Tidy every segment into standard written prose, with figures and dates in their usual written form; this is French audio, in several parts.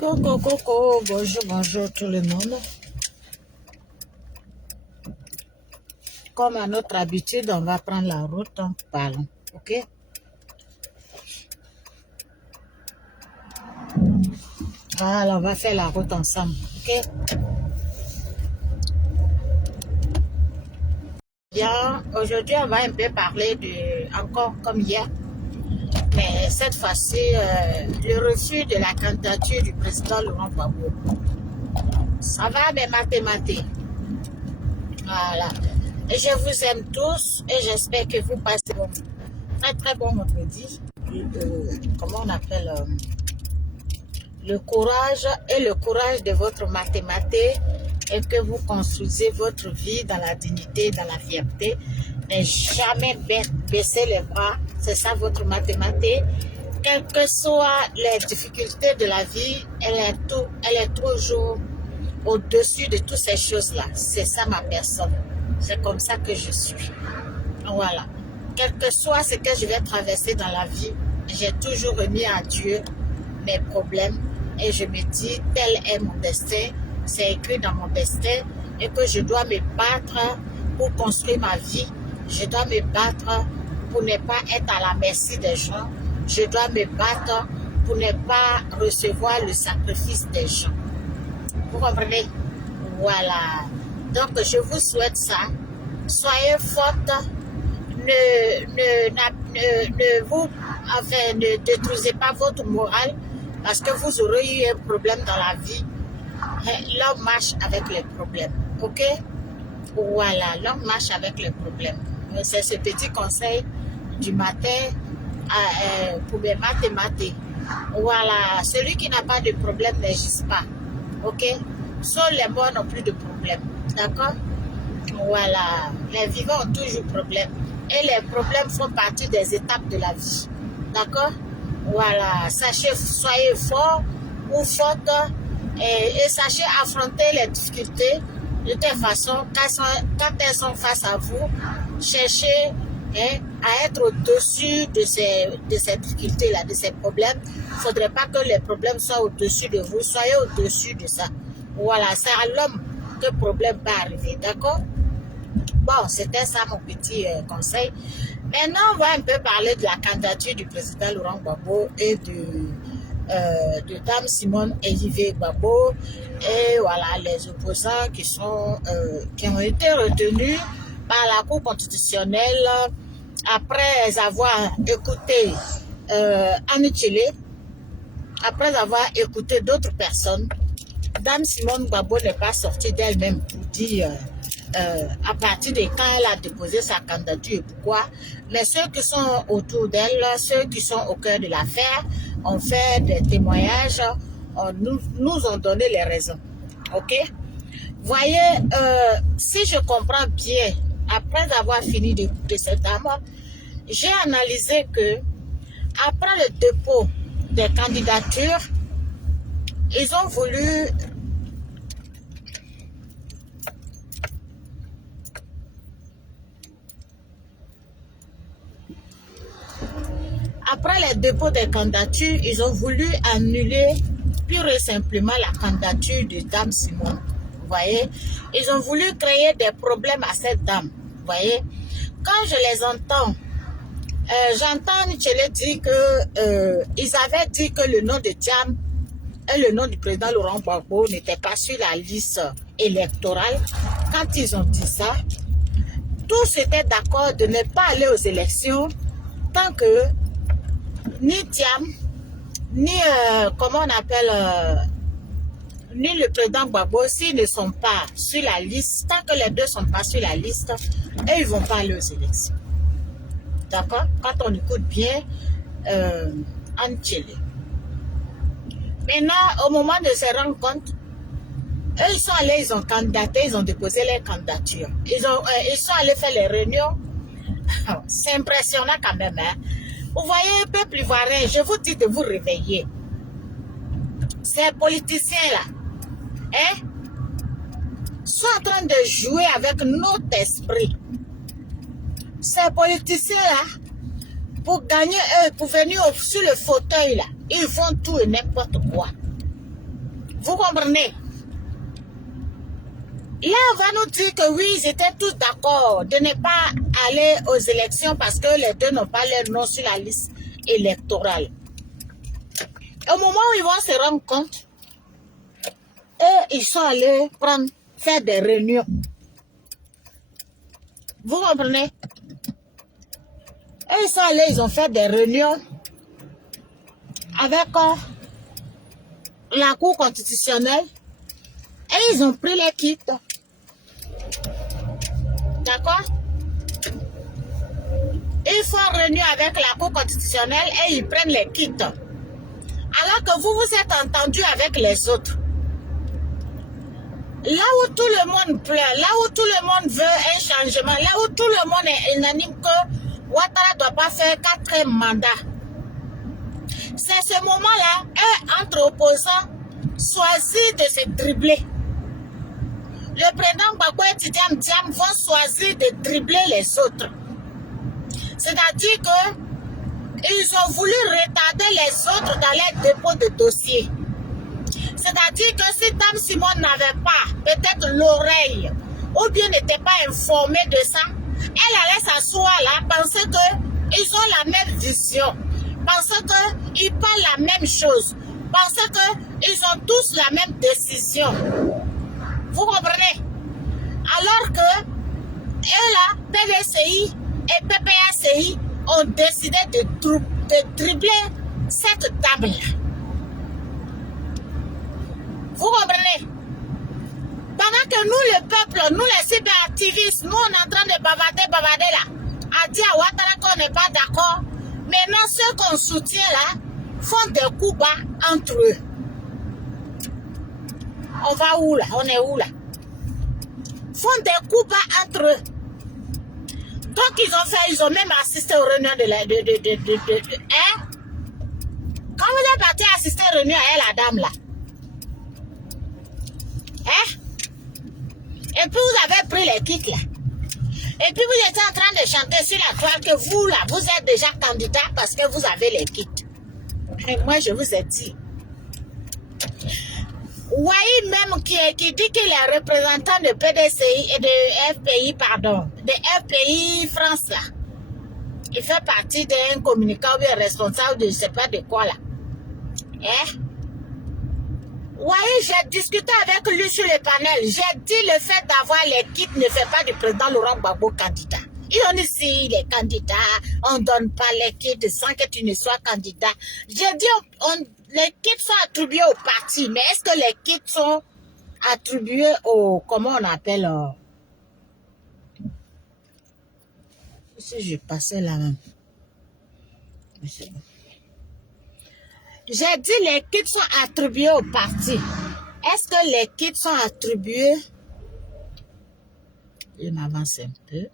Coco, coco, bonjour, bonjour tout le monde. Comme à notre habitude, on va prendre la route en parlant, ok? Voilà, on va faire la route ensemble, ok? Bien, aujourd'hui, on va un peu parler encore comme hier, mais cette fois-ci, le refus de la candidature du président Laurent Gbagbo. Ça va, mes mathématiques. Voilà. Et je vous aime tous et j'espère que vous passez un très bon vendredi. Comment on appelle le courage et le courage de votre mathématique et que vous construisez votre vie dans la dignité, dans la fierté. Ne jamais baisser les bras. C'est ça votre mathématique. Quelles que soient les difficultés de la vie, elle est toujours au-dessus de toutes ces choses-là. C'est ça ma personne. C'est comme ça que je suis. Voilà. Quel que soit ce que je vais traverser dans la vie, j'ai toujours remis à Dieu mes problèmes et je me dis, tel est mon destin, c'est écrit dans mon destin et que je dois me battre pour construire ma vie. Je dois me battre pour ne pas être à la merci des gens. Je dois me battre pour ne pas recevoir le sacrifice des gens. Vous comprenez? Voilà. Donc, je vous souhaite ça. Soyez forte. Ne détruisez pas votre morale parce que vous aurez eu un problème dans la vie. L'homme marche avec les problèmes. Ok? Voilà. L'homme marche avec les problèmes. C'est ce petit conseil du matin pour mes mathématiques. Voilà. Celui qui n'a pas de problème n'agisse pas. Ok? Seuls les morts n'ont plus de problème. D'accord? Voilà. Les vivants ont toujours problème. Et les problèmes font partie des étapes de la vie. D'accord? Voilà. Sachez, soyez forts ou fortes et sachez affronter les difficultés de telle façon, quand elles sont face à vous, cherchez à être au-dessus de ces difficultés-là, de ces problèmes. Il ne faudrait pas que les problèmes soient au-dessus de vous. Soyez au-dessus de ça. Voilà, c'est à l'homme que le problème va arriver, d'accord? Bon, c'était ça mon petit conseil. Maintenant, on va un peu parler de la candidature du président Laurent Gbagbo et de Dame Simone Eyive Gbagbo et voilà, les opposants qui ont été retenus par la Cour constitutionnelle après avoir écouté Anne Tchele, après avoir écouté d'autres personnes. Dame Simone Gbagbo n'est pas sortie d'elle-même pour dire à partir de quand elle a déposé sa candidature et pourquoi. Mais ceux qui sont autour d'elle, ceux qui sont au cœur de l'affaire, ont fait des témoignages, nous ont donné les raisons. Ok? Voyez, si je comprends bien, après avoir fini d'écouter cette dame, j'ai analysé que après le dépôt des candidatures, ils ont voulu annuler pure et simplement la candidature de Dame Simone. Vous voyez, ils ont voulu créer des problèmes à cette dame. Vous voyez, quand je les entends, j'entends Tchele dire que ils avaient dit que le nom de Thiam et le nom du président Laurent Gbagbo n'était pas sur la liste électorale. Quand ils ont dit ça, tous étaient d'accord de ne pas aller aux élections tant que ni Thiam, ni comment on appelle, ni le président Gbagbo, s'ils ne sont pas sur la liste, tant que les deux ne sont pas sur la liste, et ils ne vont pas aller aux élections. D'accord? Quand on écoute bien Anne Tchele. Maintenant, au moment de se rendre compte, eux, ils sont allés, ils ont candidaté, ils ont déposé les candidatures. Ils sont allés faire les réunions. C'est impressionnant quand même. Hein? Vous voyez, peuple ivoirien, je vous dis de vous réveiller. Ces politiciens-là, hein, sont en train de jouer avec notre esprit. Ces politiciens-là, pour gagner, pour venir sur le fauteuil, là, ils font tout et n'importe quoi. Vous comprenez? Là, on va nous dire que oui, ils étaient tous d'accord de ne pas aller aux élections parce que les deux n'ont pas leur nom sur la liste électorale. Au moment où ils vont se rendre compte, ils sont allés faire des réunions. Vous comprenez? Ils sont allés, ils ont fait des réunions avec la Cour constitutionnelle et ils ont pris les kits. D'accord? Ils font réunion avec la Cour constitutionnelle et ils prennent les kits. Alors que vous vous êtes entendu avec les autres. Là où tout le monde pleure, là où tout le monde veut un changement, là où tout le monde est unanime que Ouattara ne doit pas faire 4 mandats. C'est ce moment-là, entre opposants choisissent de se dribbler. Le président Gbagbo et Tidiane Diam vont choisir de dribbler les autres. C'est-à-dire que ils ont voulu retarder les autres dans les dépôts de dossiers. C'est-à-dire que si Dame Simone n'avait pas peut-être l'oreille ou bien n'était pas informée de ça, elle allait s'asseoir là, penser qu'ils ont la même vision, penser qu'ils parlent la même chose, penser qu'ils ont tous la même décision. Vous comprenez? Alors que eux là, PDCI et PPACI ont décidé de dribbler cette table-là. Vous comprenez? Pendant que nous, le peuple, nous les cyberactivistes, nous on est en train de bavarder là, à dire à Ouattara qu'on n'est pas d'accord, maintenant ceux qu'on soutient là font des coups bas entre eux. On va où là? On est où là? Font des coups bas entre eux. Donc ils ont même assisté aux réunions hein? Quand vous êtes parti assister aux réunions à la dame là, hein? Et puis vous avez pris les kits là. Et puis vous étiez en train de chanter sur la toile que vous là, vous êtes déjà candidat parce que vous avez les kits. Et moi je vous ai dit. Ouahi même qui dit qu'il est représentant de PDCI et de FPI, pardon, de FPI France là. Il fait partie d'un communicant ou bien responsable de je ne sais pas de quoi là. Hein? Oui, j'ai discuté avec lui sur le panel. J'ai dit le fait d'avoir les kits ne fait pas du président Laurent Gbagbo candidat. Ils ont dit si les candidats, on ne donne pas les kits sans que tu ne sois candidat. J'ai dit les kits sont attribués au parti, mais est-ce que les kits sont attribués au, comment on appelle, si je passais là même. J'ai dit les kits sont attribués au parti. Est-ce que les kits sont attribués? Je m'avance un peu.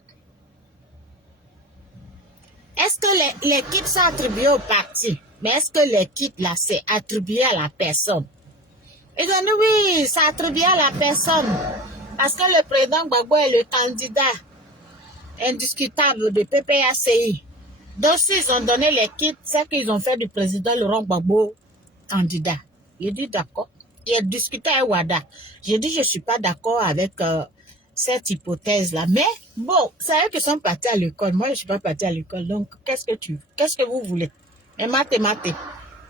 Est-ce que les kits sont attribués au parti? Mais est-ce que les kits là, c'est attribué à la personne? Ils ont dit oui, c'est attribué à la personne. Parce que le président Gbagbo est le candidat indiscutable de PPACI. Donc, s'ils ont donné les kits, c'est qu'ils ont fait du président Laurent Gbagbo candidat. Il dit d'accord. Il a discuté avec Ouada. J'ai dit je ne suis pas d'accord avec cette hypothèse-là. Mais bon, c'est eux qui sont partis à l'école. Moi, je ne suis pas partie à l'école. Donc, qu'est-ce que vous voulez? Et mathématiques.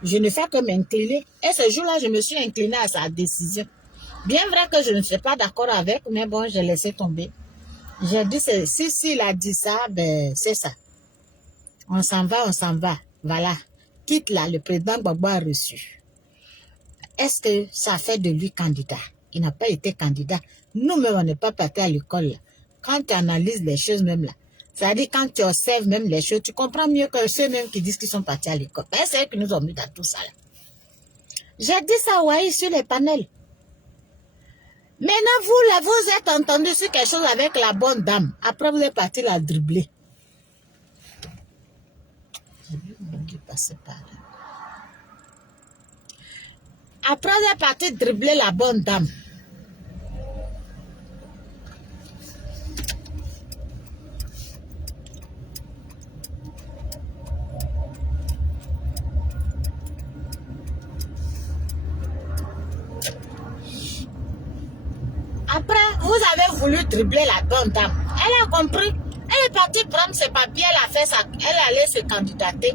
Je ne fais que m'incliner. Et ce jour-là, je me suis inclinée à sa décision. Bien vrai que je ne suis pas d'accord avec, mais bon, j'ai laissé tomber. J'ai dit, si il a dit ça, ben, c'est ça. On s'en va. Voilà. Quitte là, le président Gbagbo a reçu. Est-ce que ça fait de lui candidat? Il n'a pas été candidat. Nous-mêmes, on n'est pas partis à l'école. Quand tu analyses les choses même là, c'est-à-dire quand tu observes même les choses, tu comprends mieux que ceux-mêmes qui disent qu'ils sont partis à l'école. Ben, c'est eux qui nous ont mis dans tout ça là. J'ai dit ça, ouais, sur les panels. Maintenant, vous là, vous êtes entendu sur quelque chose avec la bonne dame. Après, vous êtes parti la dribbler. J'ai vu mon Dieu passer par là. Après, vous êtes parti dribbler la bonne dame. Après, vous avez voulu dribbler la bonne dame. Elle a compris. Elle est partie prendre ses papiers, elle allait se candidater.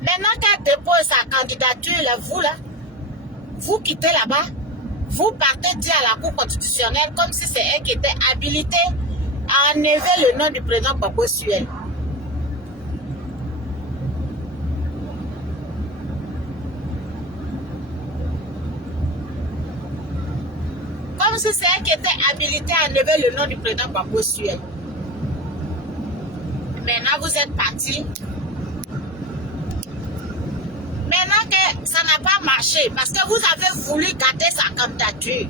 Maintenant qu'elle dépose sa candidature, vous là, vous quittez là-bas, vous partez dire à la Cour constitutionnelle comme si c'est elle qui était habilitée à enlever le nom du président Gbagbo sur elle. Comme si c'est elle qui était habilitée à enlever le nom du président Gbagbo sur elle. Maintenant, vous êtes parti. Maintenant que ça n'a pas marché, parce que vous avez voulu garder sa candidature.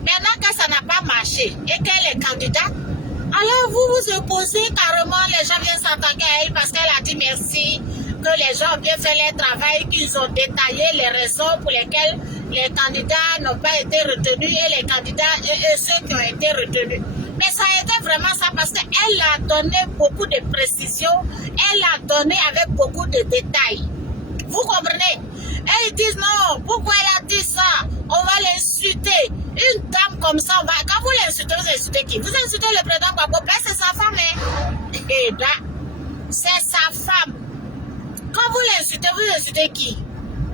Maintenant que ça n'a pas marché et qu'elle est candidate, alors vous vous opposez carrément, les gens viennent s'attaquer à elle parce qu'elle a dit merci, que les gens ont bien fait leur travail, qu'ils ont détaillé les raisons pour lesquelles les candidats n'ont pas été retenus et les candidats et ceux qui ont été retenus. Mais ça a été vraiment ça parce qu'elle a donné beaucoup de précisions, elle a donné avec beaucoup de détails. Vous comprenez? Et ils disent non, pourquoi elle a dit ça? On va l'insulter. Une dame comme ça, quand vous l'insultez, vous insultez qui? Vous insultez le président Gbagbo, c'est sa femme. Hein? Et là, c'est sa femme. Quand vous l'insultez, vous insultez qui?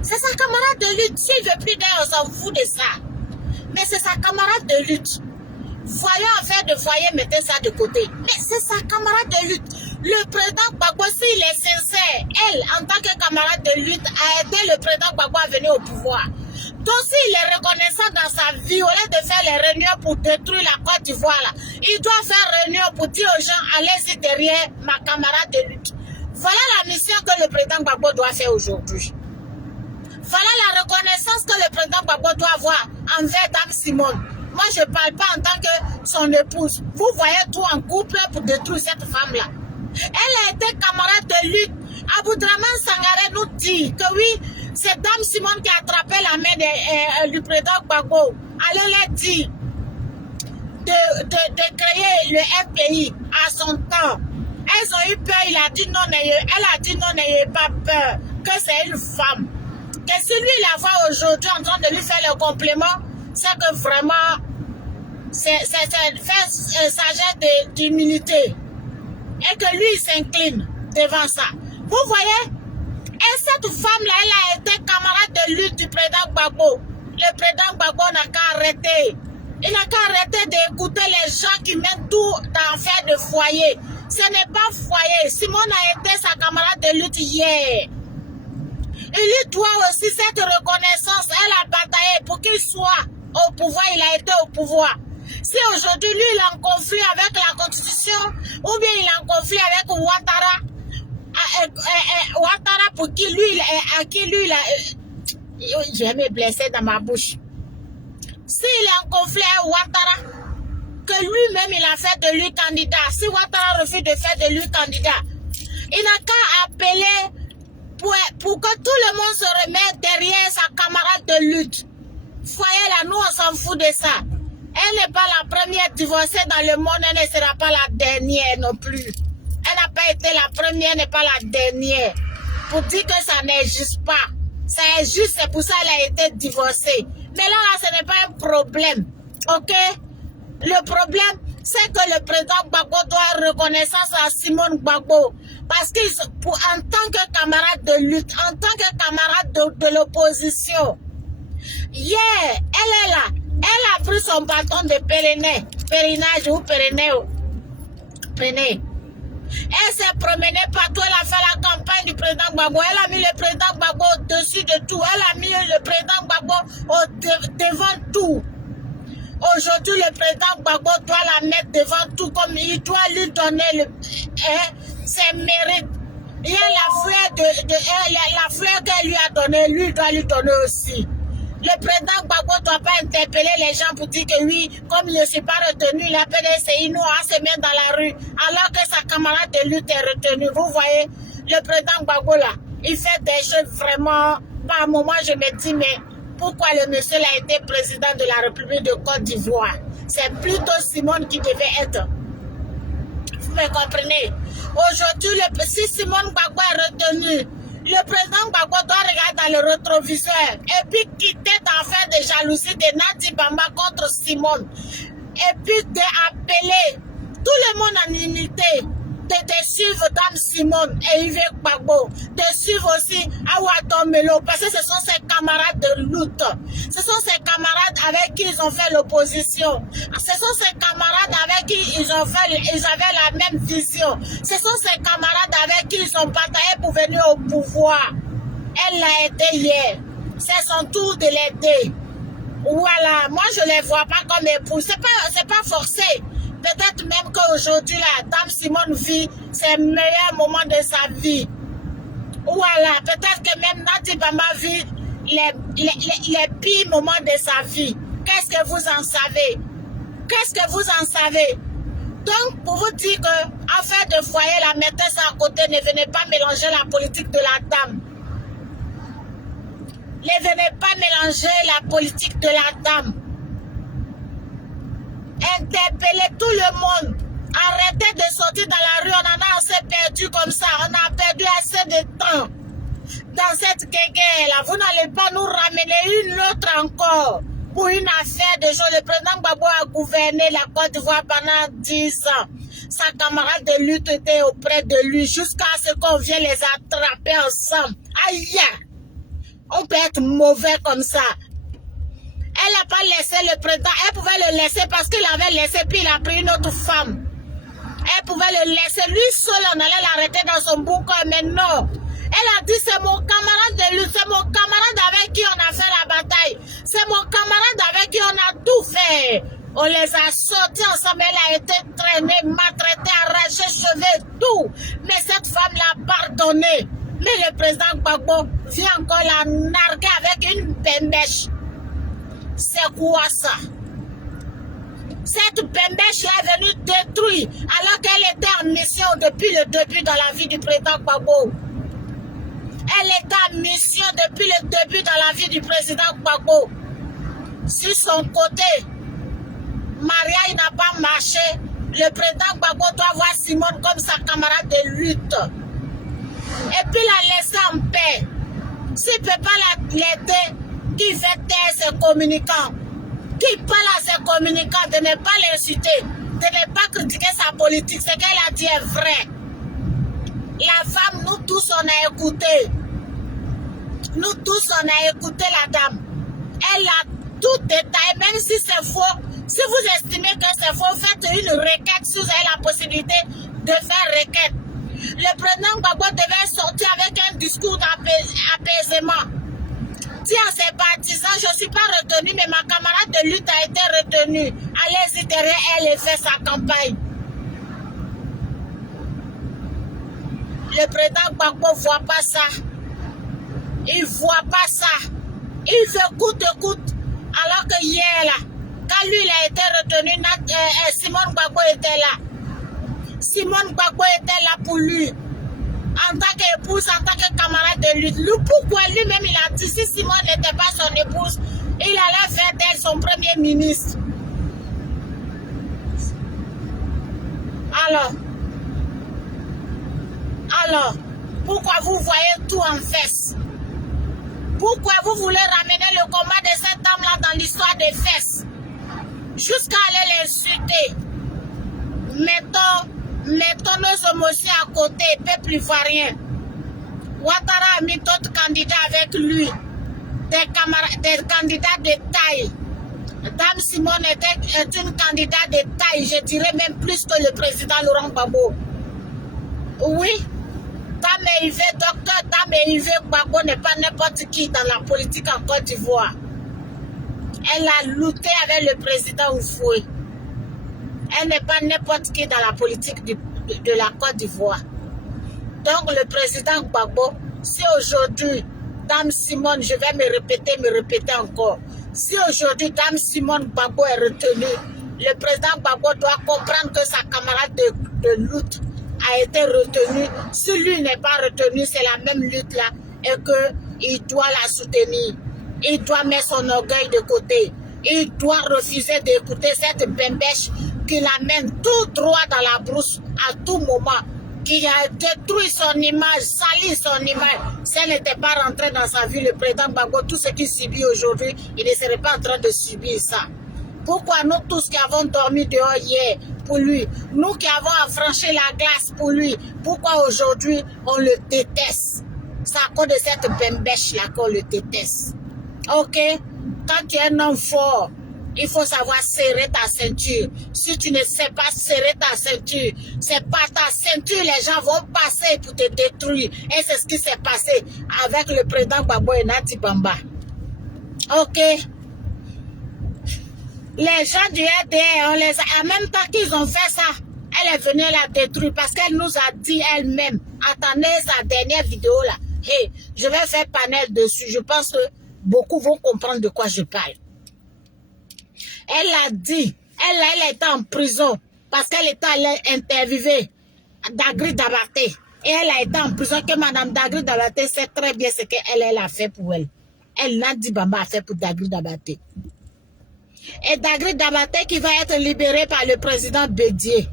C'est sa camarade de lutte. S'il ne veut plus d'elle, on s'en fout de ça. Mais c'est sa camarade de lutte. Voyons affaire de foyer, mettez ça de côté. Mais c'est sa camarade de lutte. Le président Gbagbo, s'il est sincère, elle, en tant que camarade de lutte, a aidé le président Gbagbo à venir au pouvoir. Donc s'il est reconnaissant dans sa vie, au lieu de faire les réunions pour détruire la Côte d'Ivoire, il doit faire réunion pour dire aux gens, allez-y derrière ma camarade de lutte. Voilà la mission que le président Gbagbo doit faire aujourd'hui. Voilà la reconnaissance que le président Gbagbo doit avoir envers Dame Simone. Moi, je ne parle pas en tant que son épouse. Vous voyez tout en couple pour détruire cette femme-là. Elle a été camarade de lutte. Aboudraman Sangaré nous dit que oui, c'est Dame Simone qui a attrapé la main du président Gbagbo. Allez leur dire de créer le FPI à son temps. Elles ont eu peur, elle a dit non, n'ayez pas peur, que c'est une femme. Que si lui la voit aujourd'hui en train de lui faire le complément, c'est que vraiment, c'est faire sagesse d'humilité. Et que lui, il s'incline devant ça. Vous voyez? Et cette femme-là, elle a été camarade de lutte du président Gbagbo. Le président Gbagbo n'a qu'à arrêter. Il n'a qu'à arrêter d'écouter les gens qui mènent tout dans affaire de foyer. Ce n'est pas foyer. Simone a été sa camarade de lutte hier. Il lui doit aussi cette reconnaissance. Elle a bataillé pour qu'il soit au pouvoir. Il a été au pouvoir. Si aujourd'hui, lui, il est en conflit avec la Constitution, ou bien il est en conflit avec Ouattara, Ouattara pour qui lui, à qui lui, j'ai me blessé dans ma bouche. S'il est en conflit avec Ouattara, que lui-même, il a fait de lui candidat, si Ouattara refuse de faire de lui candidat, il n'a qu'à appeler pour que tout le monde se remette derrière sa camarade de lutte. Voyez là, nous, on s'en fout de ça. Elle n'est pas la première divorcée dans le monde, elle ne sera pas la dernière non plus. Elle n'a pas été la première, n'est pas la dernière. Pour dire que ça n'existe pas. Ça existe, c'est pour ça qu'elle a été divorcée. Mais là, ce n'est pas un problème. Ok? Le problème, c'est que le président Gbagbo doit reconnaissance à Simone Gbagbo. Parce qu'en tant que camarade de lutte, en tant que camarade de l'opposition, hier, elle est là. Elle a pris son bâton de périnage ou périnée. Elle s'est promenée partout, elle a fait la campagne du président Gbagbo. Elle a mis le président Gbagbo au-dessus de tout. Elle a mis le président Gbagbo devant tout. Aujourd'hui, le président Gbagbo doit la mettre devant tout, comme il doit lui donner ses mérites. Il y a la fleur qu'elle lui a donnée, lui doit lui donner aussi. Le président Gbagbo ne doit pas interpeller les gens pour dire que oui, comme il ne s'est pas retenu, la PDCI nous a se mettre dans la rue, alors que sa camarade de lutte est retenue. Vous voyez, le président Gbagbo là, il fait des choses vraiment, par moment je me dis, mais pourquoi le monsieur a été président de la République de Côte d'Ivoire? C'est plutôt Simone qui devait être. Vous me comprenez? Aujourd'hui, si Simone Gbagbo est retenu, Le président Gbagbo doit regarder dans le rétroviseur et puis quitter d'affaire de jalousie de Nadi Bamba contre Simone. Et puis d'appeler tout le monde en unité de suivre Dame Simone et Yves Gbagbo, de suivre aussi Awa Melo, parce que ce sont ses camarades de lutte. Ce sont ses camarades avec qui ils ont fait l'opposition. Ce sont ses camarades avec qui ils avaient la même vision. Ce sont ses camarades avec qui ils ont bataillé pour venir au pouvoir. Elle l'a aidé hier. C'est son tour de l'aider. Voilà, moi je ne les vois pas comme époux. C'est pas forcé. Peut-être même qu'aujourd'hui, la Dame Simone vit ses meilleurs moments de sa vie. Voilà, peut-être que même Nadi Bamba vit les pires moments de sa vie. Qu'est-ce que vous en savez? Qu'est-ce que vous en savez? Donc, pour vous dire que, affaire de foyer, la mettez ça à côté, ne venez pas mélanger la politique de la dame. Ne venez pas mélanger la politique de la dame. Interpellez tout le monde. Arrêtez de sortir dans la rue. On en a assez perdu comme ça. On a perdu assez de temps dans cette guerre-là. Vous n'allez pas nous ramener une autre encore pour une affaire de jour. Le président Gbagbo a gouverné la Côte d'Ivoire pendant 10 ans. Sa camarade de lutte était auprès de lui jusqu'à ce qu'on vienne les attraper ensemble. Aïe! On peut être mauvais comme ça. Elle n'a pas laissé le président. Elle pouvait le laisser parce qu'il avait laissé, puis il a pris une autre femme. Elle pouvait le laisser. Lui seul, on allait l'arrêter dans son bunker, mais non. Elle a dit, c'est mon camarade de lutte, c'est mon camarade avec qui on a fait la bataille. C'est mon camarade avec qui on a tout fait. On les a sortis ensemble. Elle a été traînée, maltraitée, arrachée, cheveux, tout. Mais cette femme l'a pardonné. Mais le président Gbagbo vient encore la narguer avec une pembèche. C'est quoi ça? Cette pembèche est venue détruire alors qu'elle était en mission depuis le début dans la vie du président Gbagbo. Elle était en mission depuis le début dans la vie du président Gbagbo. Sur son côté, Maria n'a pas marché. Le président Gbagbo doit voir Simone comme sa camarade de lutte. Et puis la laisser en paix. S'il ne peut pas l'aider, qui fait taire ses communicants, qui parle à ses communicants, de ne pas l'insulter, de ne pas critiquer sa politique. Ce qu'elle a dit est vrai. La femme, nous tous, on a écouté. Nous tous, on a écouté la dame. Elle a tout détaillé, même si c'est faux. Si vous estimez que c'est faux, faites une requête si vous avez la possibilité de faire requête. Le président Gbagbo devait sortir avec un discours d'apaisement. Dis à ses partisans, je ne suis pas retenu, mais ma camarade de lutte a été retenue. Allez-y derrière elle et fait sa campagne. Le président Gbagbo ne voit pas ça. Il ne voit pas ça. Il fait coûte. Alors que hier, là, quand lui il a été retenu, Simone Gbagbo était là. Simone Gbagbo était là pour lui. En tant qu'épouse, en tant que camarade de lutte. Pourquoi lui-même il a dit si Simone n'était pas son épouse, il allait faire d'elle son premier ministre. Alors, pourquoi vous voyez tout en fesses? Pourquoi vous voulez ramener le combat de cette dame-là dans l'histoire des fesses? Jusqu'à aller l'insulter. Mettons nos émotions à côté, peuple ivoirien. Ouattara a mis d'autres candidats avec lui, des candidats de taille. Dame Simone est une candidate de taille, je dirais même plus que le président Laurent Gbagbo. Oui, Dame Yves, docteur Dame Yves Gbagbo n'est pas n'importe qui dans la politique en Côte d'Ivoire. Elle a lutté avec le président Oufoué. Elle n'est pas n'importe qui dans la politique de la Côte d'Ivoire. Donc le président Gbagbo, si aujourd'hui, Dame Simone, je vais me répéter encore. Si aujourd'hui, Dame Simone Gbagbo est retenue, le président Gbagbo doit comprendre que sa camarade de lutte a été retenue. Si lui n'est pas retenu, c'est la même lutte là et qu'il doit la soutenir. Il doit mettre son orgueil de côté. Il doit refuser d'écouter cette bembèche qui l'amène tout droit dans la brousse à tout moment. qui a détruit son image, sali son image. Si elle n'était pas rentrée dans sa vie, le président Gbagbo, tout ce qu'il subit aujourd'hui, il ne serait pas en train de subir ça. Pourquoi nous tous qui avons dormi dehors hier pour lui, nous qui avons affranchi la glace pour lui, pourquoi aujourd'hui on le déteste? C'est à cause de cette bembèche-là qu'on le déteste. Ok? Quand tu es un homme fort, il faut savoir serrer ta ceinture. Si tu ne sais pas serrer ta ceinture, c'est pas ta ceinture, les gens vont passer pour te détruire. Et c'est ce qui s'est passé avec le président Gbagbo et Nati Bamba. Ok? Les gens du RDR, on les a, en même temps qu'ils ont fait ça, elle est venue la détruire parce qu'elle nous a dit elle-même, attendez sa dernière vidéo là, hey, je vais faire panel dessus, je pense que beaucoup vont comprendre de quoi je parle. Elle a dit, elle était en prison parce qu'elle était allée interviewer Dagri Dabaté. Et elle a été en prison que Madame Dagri Dabaté sait très bien ce qu'elle a fait pour elle. Elle n'a dit Bamba a fait pour Dagri Dabaté. Et Dagri Dabaté qui va être libéré par le président Bédié,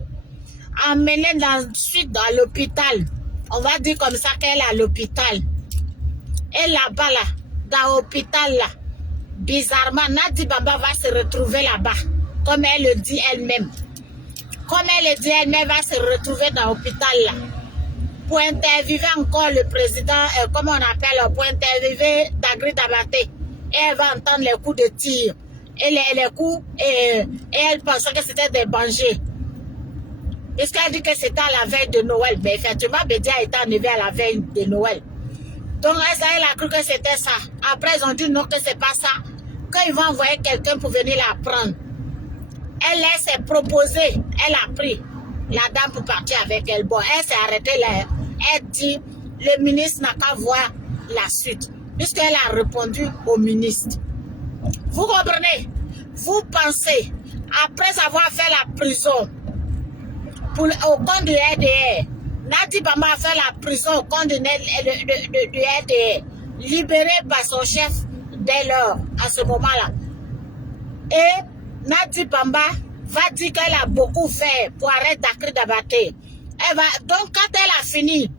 emmené ensuite dans l'hôpital. On va dire comme ça qu'elle est à l'hôpital. Et là-bas, là, dans l'hôpital, là, bizarrement, Nadi Bamba va se retrouver là-bas, comme elle le dit elle-même. Comme elle le dit elle-même, va se retrouver dans l'hôpital, là, pour interviewer encore le président, comment on appelle, pour interviewer Dagri Dabaté. Et elle va entendre les coups de tir. Et les coups, et elle pensait que c'était des bangers. Puisqu'elle dit que c'était à la veille de Noël. Mais effectivement, Bédia a été enlevé à la veille de Noël. Donc, elle a cru que c'était ça. Après, ils ont dit non, que c'est pas ça. Qu'ils vont envoyer quelqu'un pour venir la prendre. Elle s'est proposée. Elle a pris la dame pour partir avec elle. Bon, elle s'est arrêtée là. Elle dit, le ministre n'a qu'à voir la suite. Puisqu'elle a répondu au ministre. Vous comprenez? Vous pensez, après avoir fait la prison au compte du RDR, Nadi Bamba a fait la prison au compte du RDR, libéré par son chef dès lors, à ce moment-là. Et Nadi Bamba va dire qu'elle a beaucoup fait pour arrêter Dagri Dabaté. Donc quand elle a fini,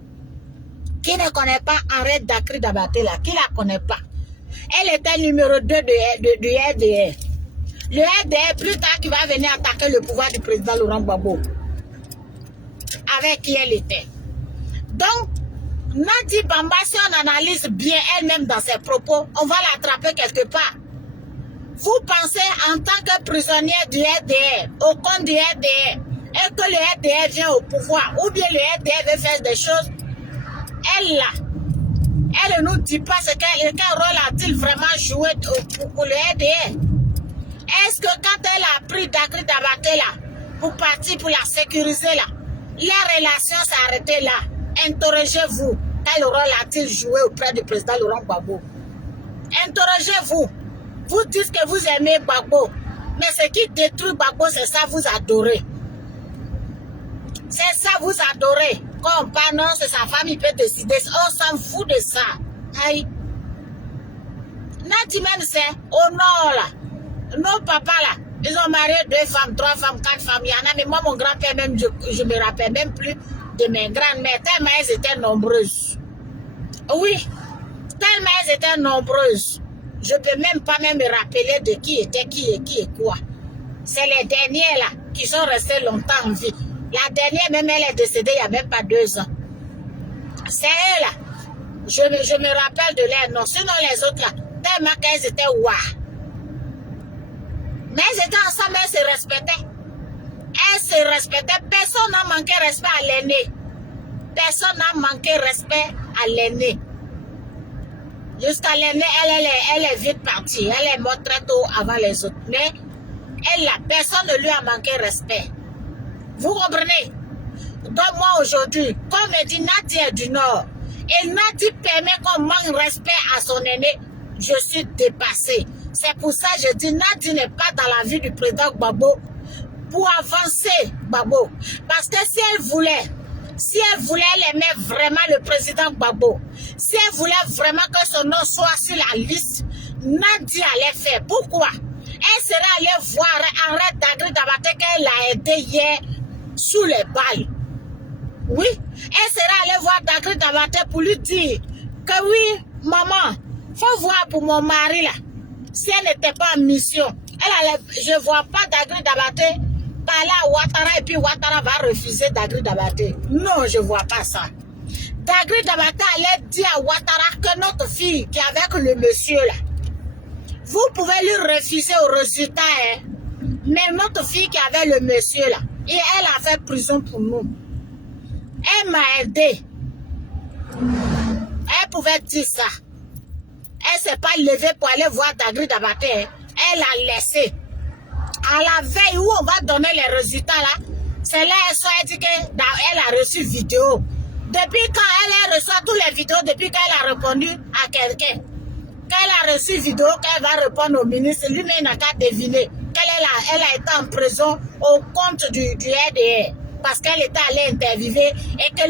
qui ne connaît pas arrête Dagri Dabaté là, qui la connaît pas? Elle était numéro 2 du RDR. Le RDR, plus tard, qui va venir attaquer le pouvoir du président Laurent Gbagbo. Avec qui elle était. Donc, Nadi Bamba, si on analyse bien elle-même dans ses propos, on va l'attraper quelque part. Vous pensez en tant que prisonnière du RDR, au compte du RDR, et que le RDR vient au pouvoir, ou bien le RDR veut faire des choses, elle là, elle ne nous dit pas quel rôle a-t-il vraiment joué pour le RDR. Est-ce que quand elle a pris Dagri Dabaté là, pour partir pour la sécuriser là, la relation s'est arrêtée là? Interrogez-vous, quel rôle a-t-il joué auprès du président Laurent Gbagbo? Interrogez-vous. Vous dites que vous aimez Gbagbo, mais ce qui détruit Gbagbo, c'est ça, vous adorez. C'est ça, vous adorez. Quand on parle, non, c'est sa femme, il peut décider. On s'en fout de ça. Aïe. Nadi même, c'est au nord, là. Nos papas, là, ils ont marié 2 femmes, 3 femmes, 4 femmes. Il y en a, mais moi, mon grand-père, même, je me rappelle même plus de mes grandes-mères, tellement elles étaient nombreuses. Oui, tellement elles étaient nombreuses. Je ne peux même pas me rappeler de qui était qui et qui est quoi. C'est les dernières, là, qui sont restées longtemps en vie. La dernière, même, elle est décédée il n'y a même pas 2 ans. C'est elle, là. Je me rappelle de leur nom. Sinon, les autres, là, tellement qu'elles étaient ouah. Mais elles étaient ensemble, elles se respectaient. Elles se respectaient. Personne n'a manqué respect à l'aîné. Personne n'a manqué respect à l'aîné. Jusqu'à l'aîné, elle est vite partie. Elle est morte très tôt avant les autres. Mais elle, là, personne ne lui a manqué respect. Vous comprenez? Donc moi aujourd'hui, comme me dit Nadi est du Nord, et Nadi permet qu'on manque respect à son aîné, je suis dépassée. C'est pour ça que je dis Nadi n'est pas dans la vie du président Gbagbo pour avancer Gbagbo. Parce que si elle voulait, elle aimait vraiment le président Gbagbo, si elle voulait vraiment que son nom soit sur la liste, Nadi allait faire. Pourquoi? Elle serait allée voir arrête Dagri Dabaté qu'elle a aidé hier sous les balles. Oui, elle sera allée voir Dagri Dabaté pour lui dire que oui, maman, faut voir pour mon mari là. Si elle n'était pas en mission, je ne vois pas Dagri Dabaté parler à Ouattara et puis Ouattara va refuser Dagri Dabaté. Non, je ne vois pas ça. Dagri Dabaté allait dire à Ouattara que notre fille qui est avec le monsieur là, vous pouvez lui refuser au résultat, hein. Mais notre fille qui avait le monsieur là, et elle a fait prison pour nous. Elle m'a aidé. Elle pouvait dire ça. Elle ne s'est pas levée pour aller voir Dagri Dabaté. Hein. Elle a laissé. À la veille où on va donner les résultats là, c'est là elle dit qu'elle a reçu vidéo. Depuis quand elle a reçu toutes les vidéos, depuis qu'elle a répondu à quelqu'un, qu'elle a reçu vidéo, qu'elle va répondre au ministre, lui-même n'a qu'à deviner qu'elle a été en prison au compte du RDR parce qu'elle était allée interviewer et que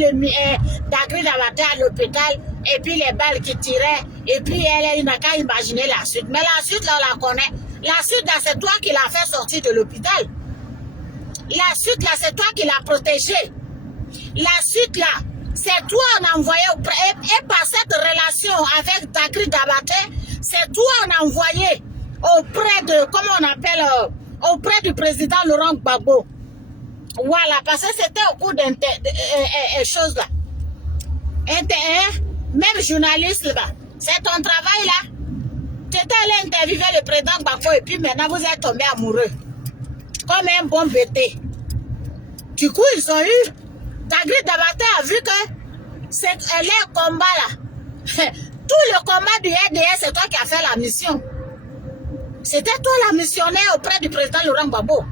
Dagri Dabaté à l'hôpital et puis les balles qui tiraient et puis elle n'a qu'à imaginer la suite. Mais la suite là on la connaît. La suite là c'est toi qui l'as fait sortir de l'hôpital. La suite là c'est toi qui l'as protégé. La suite là c'est toi on a envoyé et par cette relation avec Dagri Dabaté, c'est toi on a envoyé auprès de, comment on appelle, auprès du président Laurent Gbagbo. Voilà, parce que c'était au cours d'une chose là. Même journaliste là, c'est ton travail là. Tu étais allé interviewer le président Gbagbo et puis maintenant vous êtes tombé amoureux. Comme un bon bêté. Du coup, ils ont eu. Dagri Dabaté a vu que c'est leur combat là. Tout le combat du RDS, c'est toi qui as fait la mission. C'était toi la missionnaire auprès du président Laurent Gbagbo.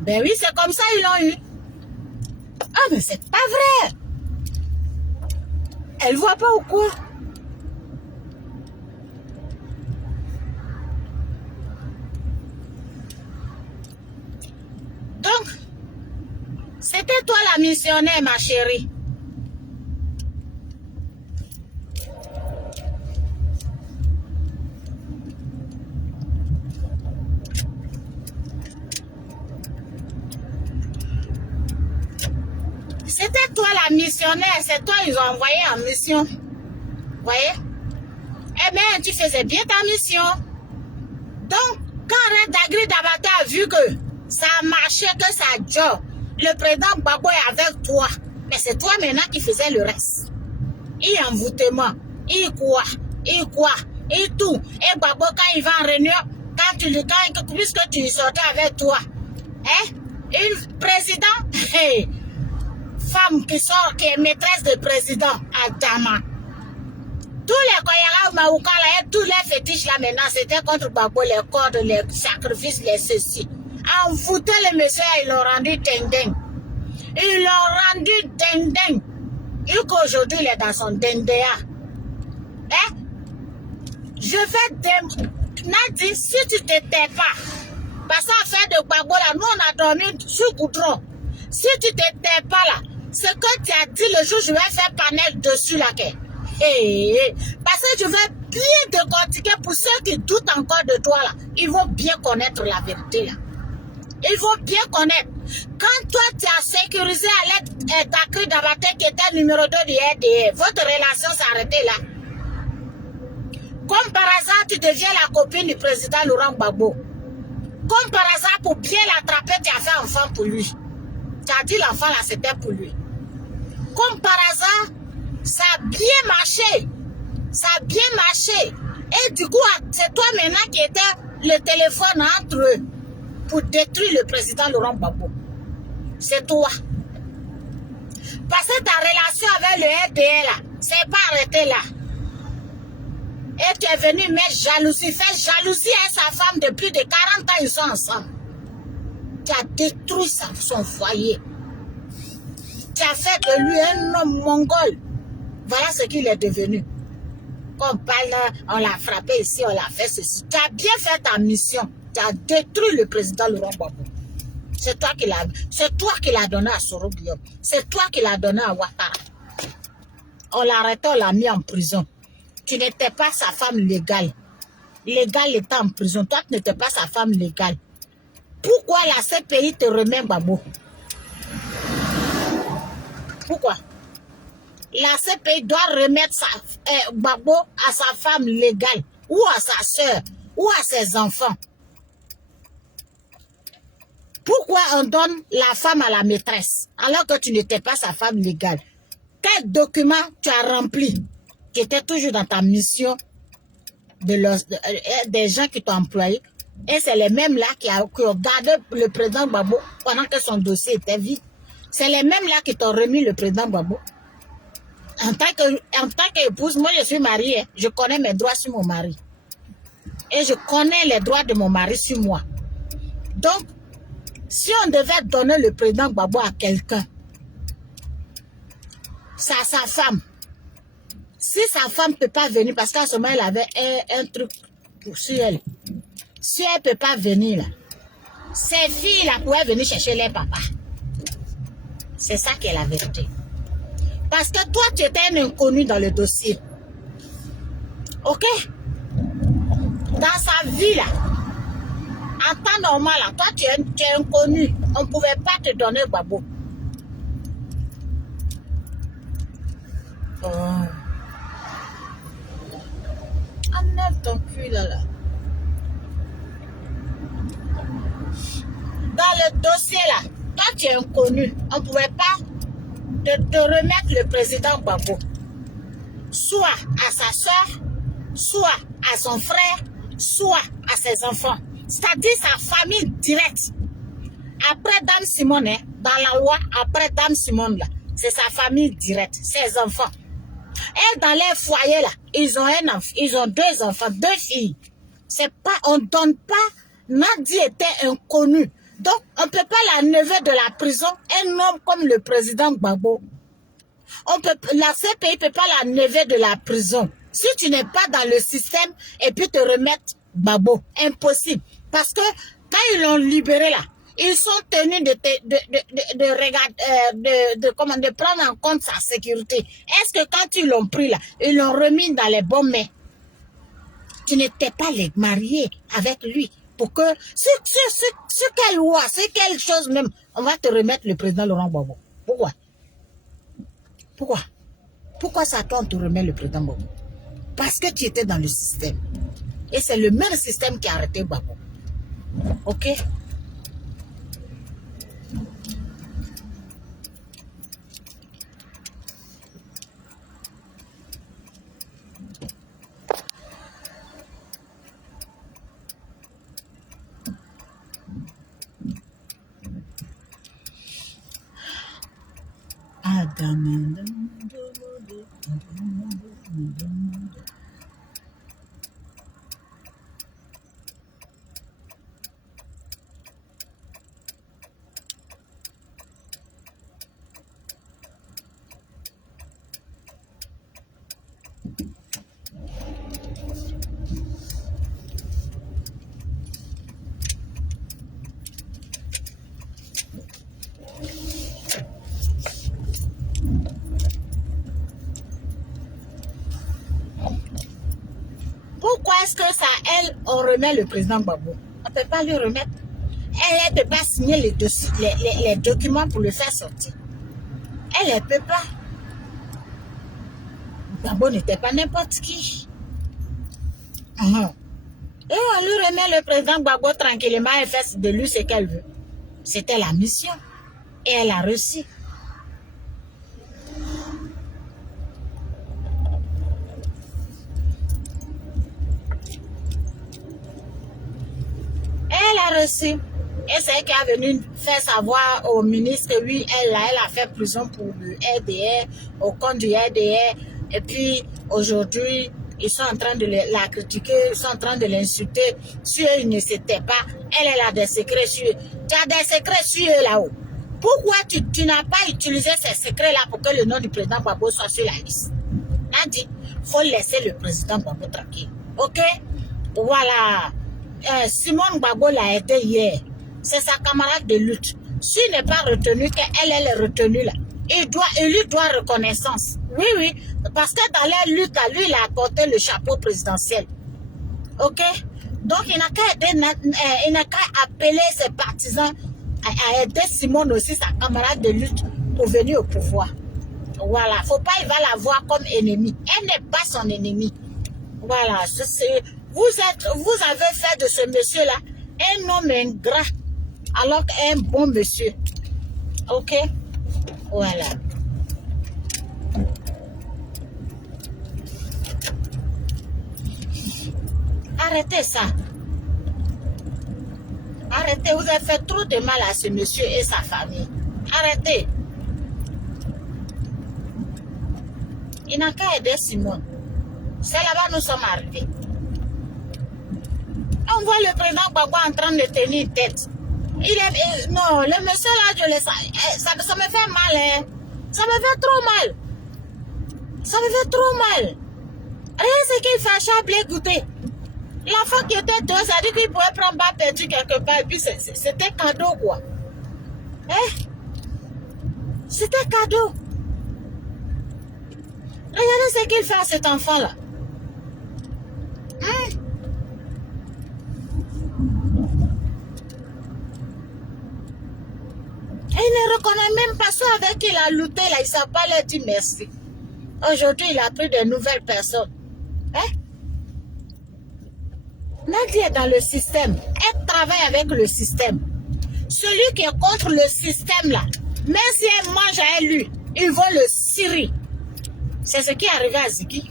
Ben oui, c'est comme ça ils l'ont eu. Ah, mais c'est pas vrai. Elle voit pas ou quoi? Donc, c'était toi la missionnaire, ma chérie. C'était toi la missionnaire, c'est toi ils ont envoyé en mission. Vous voyez? Eh bien, tu faisais bien ta mission. Donc, quand Dagri Dabaté a vu que ça a marché, que ça job, le président Gbagbo est avec toi. Mais c'est toi maintenant qui faisais le reste. Il envoûtement, il quoi, il tout. Et Gbagbo, quand il va en réunion, puisque tu sortais avec toi, hein? Une président, hey, femme qui est maîtresse de président à Dama. Tous les Koyara Maoukala et tous les fétiches là maintenant, c'était contre Gbagbo, les cordes, les sacrifices, les ceci. Envoûté le monsieur, ils l'ont rendu ding-ding. Ils l'ont rendu ding-ding. Aujourd'hui, il est dans son dindéa. Hein? Je vais Nadi, si tu te tais pas, parce qu'en fait de Gbagbo là, nous on a dormi sur goudron. Si tu te tais pas là, ce que tu as dit le jour, je vais faire panel dessus là. Parce que je vais bien décortiquer pour ceux qui doutent encore de toi là. Ils vont bien connaître la vérité là. Ils vont bien connaître. Quand toi tu as sécurisé à l'aide Dagri Dabaté qui était numéro 2 du RDR, votre relation s'est arrêtée là. Comme par hasard, tu deviens la copine du président Laurent Gbagbo. Comme par hasard, pour bien l'attraper, tu as fait enfant pour lui. Tu as dit l'enfant là, c'était pour lui. Comme par hasard, ça a bien marché. Ça a bien marché. Et du coup, c'est toi maintenant qui étais le téléphone entre eux pour détruire le président Laurent Gbagbo. C'est toi. Parce que ta relation avec le RDR là, c'est pas arrêté là. Et tu es venu mettre jalousie, faire jalousie à sa femme de plus de 40 ans, ils sont ensemble. Tu as détruit son foyer. Tu as fait de lui un homme mongol. Voilà ce qu'il est devenu. Quand on parle, on l'a frappé ici, on l'a fait ceci. Tu as bien fait ta mission. Tu as détruit le président Laurent Gbagbo. C'est toi qui l'as donné à Soro Guillaume. C'est toi qui l'as donné à Ouattara. On l'a arrêté, on l'a mis en prison. Tu n'étais pas sa femme légale. Légale était en prison. Toi, tu n'étais pas sa femme légale. Pourquoi la CPI te remet Gbagbo? Pourquoi? La CPI doit remettre Gbagbo à sa femme légale, ou à sa soeur, ou à ses enfants. Pourquoi on donne la femme à la maîtresse, alors que tu n'étais pas sa femme légale? Quel document tu as rempli, qui était toujours dans ta mission des gens qui t'ont employé? Et c'est les mêmes là qui ont gardé le président Gbagbo pendant que son dossier était vide. C'est les mêmes là qui t'ont remis le président Gbagbo. En tant qu'épouse, moi je suis mariée, je connais mes droits sur mon mari. Et je connais les droits de mon mari sur moi. Donc, si on devait donner le président Gbagbo à quelqu'un, c'est à sa femme. Si sa femme ne peut pas venir, parce qu'à ce moment, elle avait un truc sur elle. Si elle ne peut pas venir, là, ses filles là, pouvaient venir chercher les papas. C'est ça qui est la vérité. Parce que toi, tu étais un inconnu dans le dossier. Ok? Dans sa vie, là, en temps normal, là, toi, tu es inconnu. On ne pouvait pas te donner Gbagbo. Oh. Enlève ton cul, là. Dans le dossier, là, toi, tu es inconnu. On ne pouvait pas te remettre le président Gbagbo. Soit à sa soeur, soit à son frère, soit à ses enfants. C'est-à-dire sa famille directe. Après Dame Simone, dans la loi, après Dame Simone, là, c'est sa famille directe, ses enfants. Et dans les foyers, là, ils ont 2 enfants, 2 filles. C'est pas, on ne donne pas, Nadi était inconnu. Donc, on ne peut pas la lever de la prison, un homme comme le président Gbagbo. La CPI ne peut pas la lever de la prison. Si tu n'es pas dans le système et puis te remettre Gbagbo, impossible. Parce que quand ils l'ont libéré là, ils sont tenus de prendre en compte sa sécurité. Est-ce que quand ils l'ont pris là, ils l'ont remis dans les bonnes mains? Tu n'étais pas marié avec lui. Pour que, sur quelle loi, c'est quelque chose même, on va te remettre le président Laurent Gbagbo. Pourquoi? Pourquoi? Pourquoi ça toi on te remet le président Gbagbo? Parce que tu étais dans le système. Et c'est le même système qui a arrêté Gbagbo. Ok? Pourquoi est-ce que ça, elle, on remet le président Gbagbo? On ne peut pas lui remettre. Elle ne peut pas signer les documents pour le faire sortir. Elle ne peut pas. Gbagbo n'était pas n'importe qui. Et on lui remet le président Gbagbo tranquillement. Elle fait de lui ce qu'elle veut. C'était la mission. Et elle a reçu. Elle a reçu. Et c'est elle qui est venue faire savoir au ministre que oui, elle a fait prison pour le RDR, au compte du RDR. Et puis aujourd'hui, ils sont en train de la critiquer, ils sont en train de l'insulter. Si eux ne s'étaient pas, elle a des secrets sur eux. Tu as des secrets sur eux là-haut. Pourquoi tu n'as pas utilisé ces secrets-là pour que le nom du président Gbagbo soit sur la liste? On a dit, il faut laisser le président Gbagbo tranquille. Ok? Voilà. Simone Gbagbo l'a aidé hier. C'est sa camarade de lutte. S'il n'est pas retenu, qu'elle est retenue là, il lui doit reconnaissance. Oui, oui. Parce que dans la lutte, lui, il a apporté le chapeau présidentiel. Ok? Donc, il n'a qu'à appeler ses partisans à aider Simone aussi, sa camarade de lutte, pour venir au pouvoir. Voilà, faut pas, il va la voir comme ennemie. Elle n'est pas son ennemi. Voilà, vous avez fait de ce monsieur-là un homme ingrat, alors qu'un bon monsieur. Ok? Voilà. Arrêtez ça. Arrêtez, vous avez fait trop de mal à ce monsieur et sa famille. Arrêtez. Il n'a qu'à aider Simone. C'est là-bas nous sommes arrivés. On voit le président Gbagbo en train de tenir tête. Non, le monsieur là, ça me fait mal. Hein. Ça me fait trop mal. Ça me fait trop mal. Rien ce qu'il fait à Chablé goûter. L'enfant qui était deux, ça dit qu'il pouvait prendre pas perdu quelque part. Et puis c'était cadeau quoi. Hein? C'était cadeau. Regardez ce qu'il fait à cet enfant-là. Hein? Et il ne reconnaît même pas ceux avec qui il a lutté là. Il ne sait pas leur dire merci. Aujourd'hui, il a pris de nouvelles personnes. Hein? Nadia est dans le système. Elle travaille avec le système. Celui qui est contre le système là, même si elle mange à lui, ils vont le cirer. C'est ce qui est arrivé à Ziki.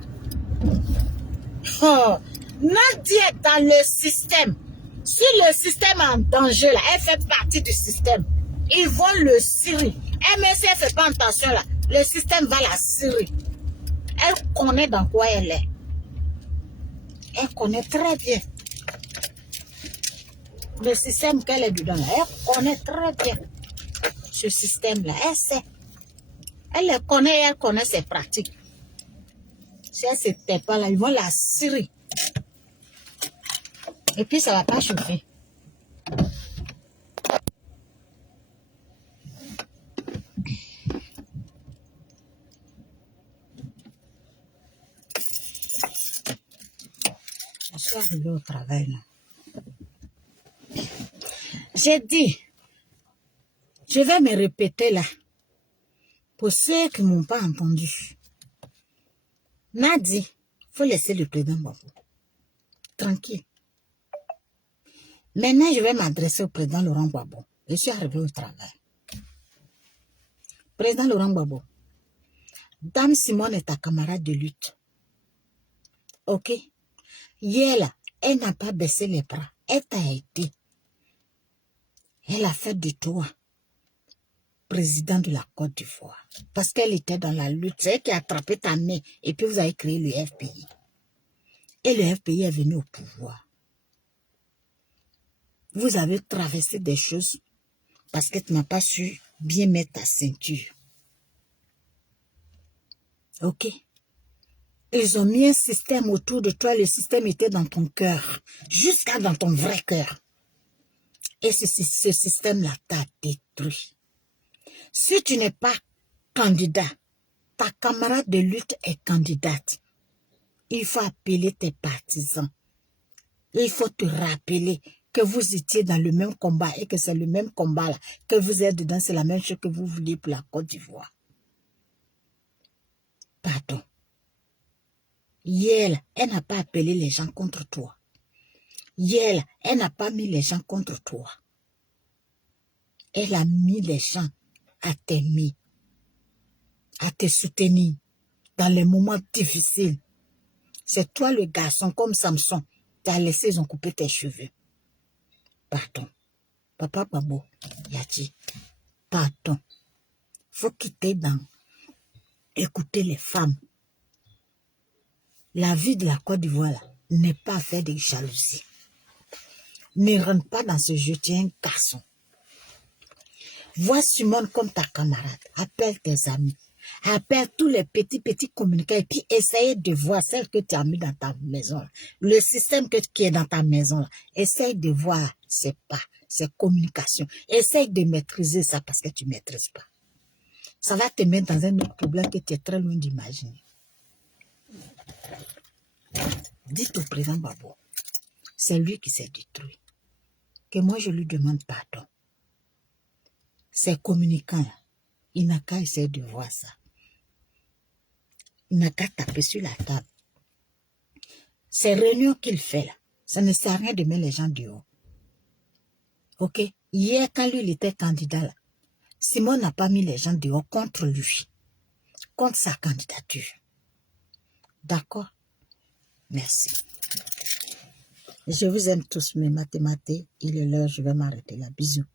Oh, Nadia est dans le système. Si le système est en danger là, elle fait partie du système. Ils vont le cirer. Et même si elle ne fait pas attention là, le système va la cirer. Elle connaît dans quoi elle est. Elle connaît très bien le système qu'elle est dedans. Elle connaît très bien ce système-là. Elle sait. Elle le connaît, elle connaît ses pratiques. Si elle ne se tait pas là, ils vont la cirer. Et puis ça ne va pas chauffer. Je suis arrivée au travail là. J'ai dit, je vais me répéter là, pour ceux qui ne m'ont pas entendu. Nadi, il faut laisser le président Gbagbo. Tranquille. Maintenant, je vais m'adresser au président Laurent Gbagbo. Je suis arrivé au travail. Président Laurent Gbagbo, Dame Simone est ta camarade de lutte. Ok? Hier là, elle n'a pas baissé les bras. Elle t'a aidé. Elle a fait de toi président de la Côte d'Ivoire. Parce qu'elle était dans la lutte. C'est elle qui a attrapé ta main. Et puis vous avez créé le FPI. Et le FPI est venu au pouvoir. Vous avez traversé des choses parce que tu n'as pas su bien mettre ta ceinture. Ok? Ils ont mis un système autour de toi. Le système était dans ton cœur. Jusqu'à dans ton vrai cœur. Et ce système-là t'a détruit. Si tu n'es pas candidat, ta camarade de lutte est candidate. Il faut appeler tes partisans. Il faut te rappeler que vous étiez dans le même combat et que c'est le même combat là, que vous êtes dedans, c'est la même chose que vous vouliez pour la Côte d'Ivoire. Pardon. Hier, elle n'a pas appelé les gens contre toi. Hier, elle n'a pas mis les gens contre toi. Elle a mis les gens à t'aimer, à te soutenir dans les moments difficiles. C'est toi le garçon comme Samson. Tu as laissé, ils ont coupé tes cheveux. Pardon. Papa Gbagbo, Yati, pardon. Faut quitter dans écouter les femmes. La vie de la Côte d'Ivoire n'est pas faite de jalousie. Ne rentre pas dans ce jeu, tu es un garçon. Vois Simone comme ta camarade. Appelle tes amis. Appelle tous les petits communicants et puis essaye de voir celle que tu as mis dans ta maison. Le système qui est dans ta maison. Essaye de voir ses pas, ses communications. Essaye de maîtriser ça parce que tu ne maîtrises pas. Ça va te mettre dans un autre problème que tu es très loin d'imaginer. Dites au président Gbagbo, c'est lui qui s'est détruit. Que moi je lui demande pardon. Ces communicants, il n'a qu'à essayer de voir ça. Il n'a qu'à taper sur la table. Ces réunions qu'il fait là, ça ne sert à rien de mettre les gens dehors. Ok? Hier, quand lui, il était candidat là, Simon n'a pas mis les gens dehors contre lui, contre sa candidature. D'accord? Merci. Je vous aime tous, mes mathématiques. Il est l'heure, je vais m'arrêter là. Bisous.